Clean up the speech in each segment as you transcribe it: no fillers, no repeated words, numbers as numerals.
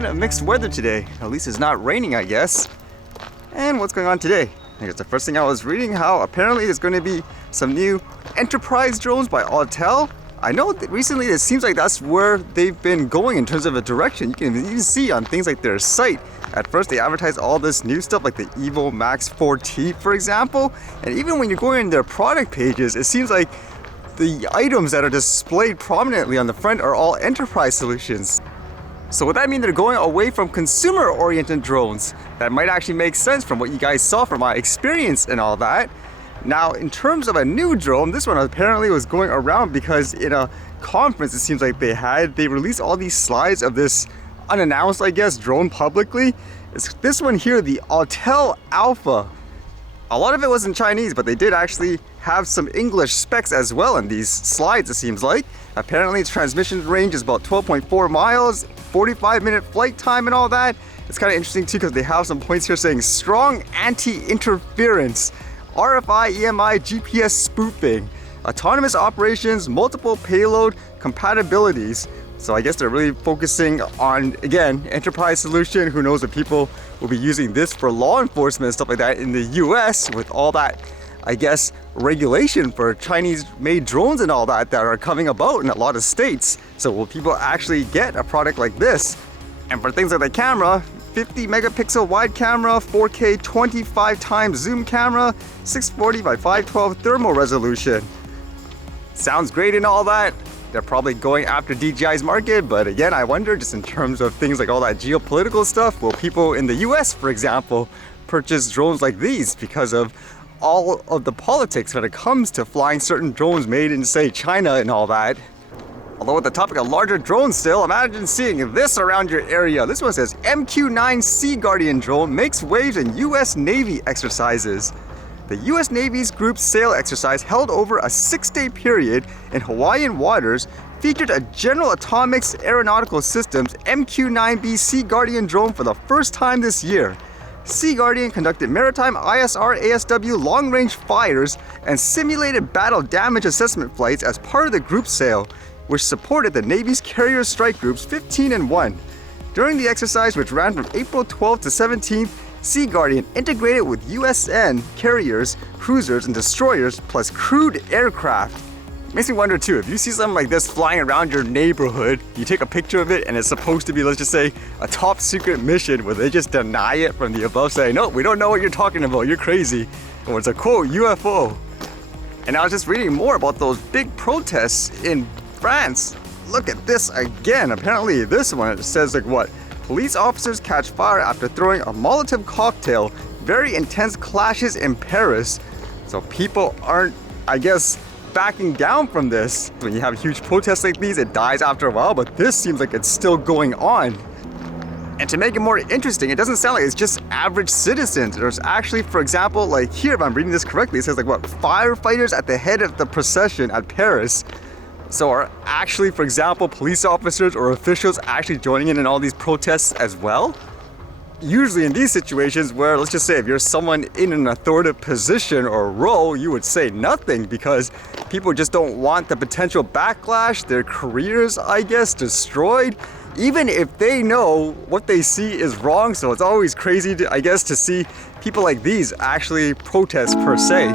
kind of mixed weather today. At least it's not raining, I guess. And what's going on today? I guess the first thing I was reading, how apparently there's going to be some new enterprise drones by Autel. I know that recently it seems like that's where they've been going in terms of a direction. You can even see on things like their site. At first they advertise all this new stuff like the Evo Max 4T, for example. And even when you're going in their product pages, it seems like the items that are displayed prominently on the front are all enterprise solutions. So would that mean they're going away from consumer-oriented drones? That might actually make sense from what you guys saw from my experience and all that. Now, in terms of a new drone, this one apparently was going around because in a conference it seems like they released all these slides of this unannounced, I guess, drone publicly. It's this one here, the Autel Alpha. A lot of it was in Chinese, but they did actually have some English specs as well in these slides, it seems like. Apparently its transmission range is about 12.4 miles, 45-minute flight time and all that. It's kind of interesting too because they have some points here saying strong anti-interference, RFI, EMI, GPS spoofing, autonomous operations, multiple payload compatibilities. So I guess they're really focusing on, again, enterprise solution. Who knows if people will be using this for law enforcement and stuff like that in the US with all that, I guess, regulation for Chinese-made drones and all that are coming about in a lot of states. So will people actually get a product like this? And for things like the camera, 50 megapixel wide camera, 4K 25 times zoom camera, 640 by 512 thermal resolution. Sounds great and all that. They're probably going after DJI's market, but again, I wonder just in terms of things like all that geopolitical stuff, will people in the US, for example, purchase drones like these because of all of the politics when it comes to flying certain drones made in, say, China and all that. Although with the topic of larger drones still, imagine seeing this around your area. This one says MQ-9 Sea Guardian drone makes waves in US Navy exercises. The US Navy's group sail exercise held over a 6-day period in Hawaiian waters featured a General Atomics Aeronautical Systems MQ-9B Sea Guardian drone for the first time this year. Sea Guardian conducted maritime ISR/ASW long-range fires and simulated battle damage assessment flights as part of the group sail, which supported the Navy's carrier strike groups 15 and 1. During the exercise, which ran from April 12th to 17th, Sea Guardian integrated with USN carriers, cruisers, and destroyers, plus crewed aircraft. Makes me wonder too, if you see something like this flying around your neighborhood, you take a picture of it and it's supposed to be, let's just say, a top secret mission where they just deny it from the above, saying, no, we don't know what you're talking about, you're crazy. Or it's a quote, UFO. And I was just reading more about those big protests in France. Look at this again. Apparently this one, it says like what? Police officers catch fire after throwing a Molotov cocktail. Very intense clashes in Paris. So people aren't, I guess, backing down from this. When you have huge protests like these, it dies after a while, but this seems like it's still going on. And to make it more interesting, it doesn't sound like it's just average citizens. There's actually, for example, like here, if I'm reading this correctly, it says like what, firefighters at the head of the procession at Paris. So are actually, for example, police officers or officials actually joining in all these protests as well? Usually in these situations where, let's just say, if you're someone in an authoritative position or role, you would say nothing because people just don't want the potential backlash, their careers, I guess, destroyed, even if they know what they see is wrong. So it's always crazy, I guess, to see people like these actually protest per se.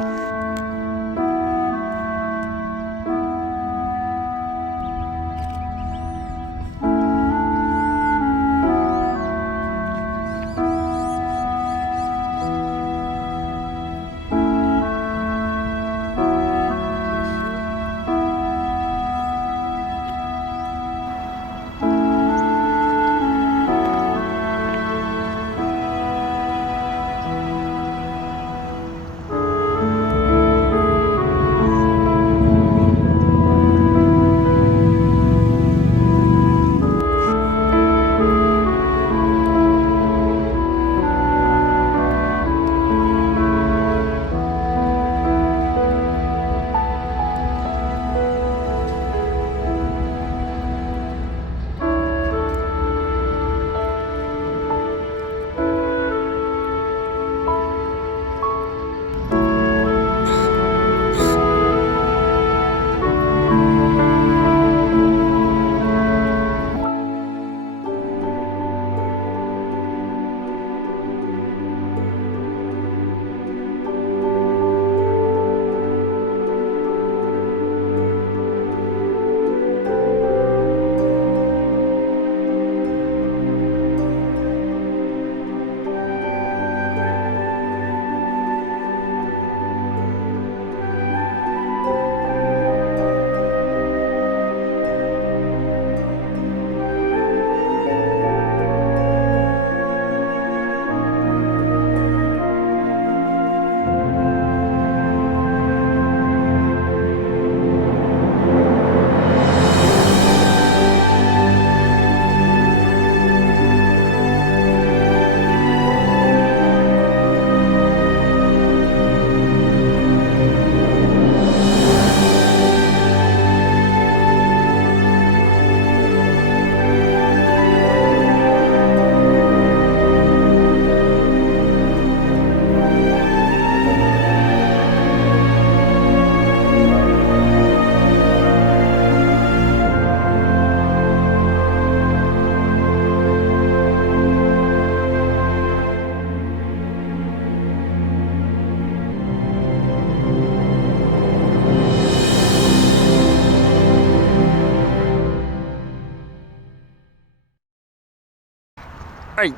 Alright,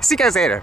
see you guys later.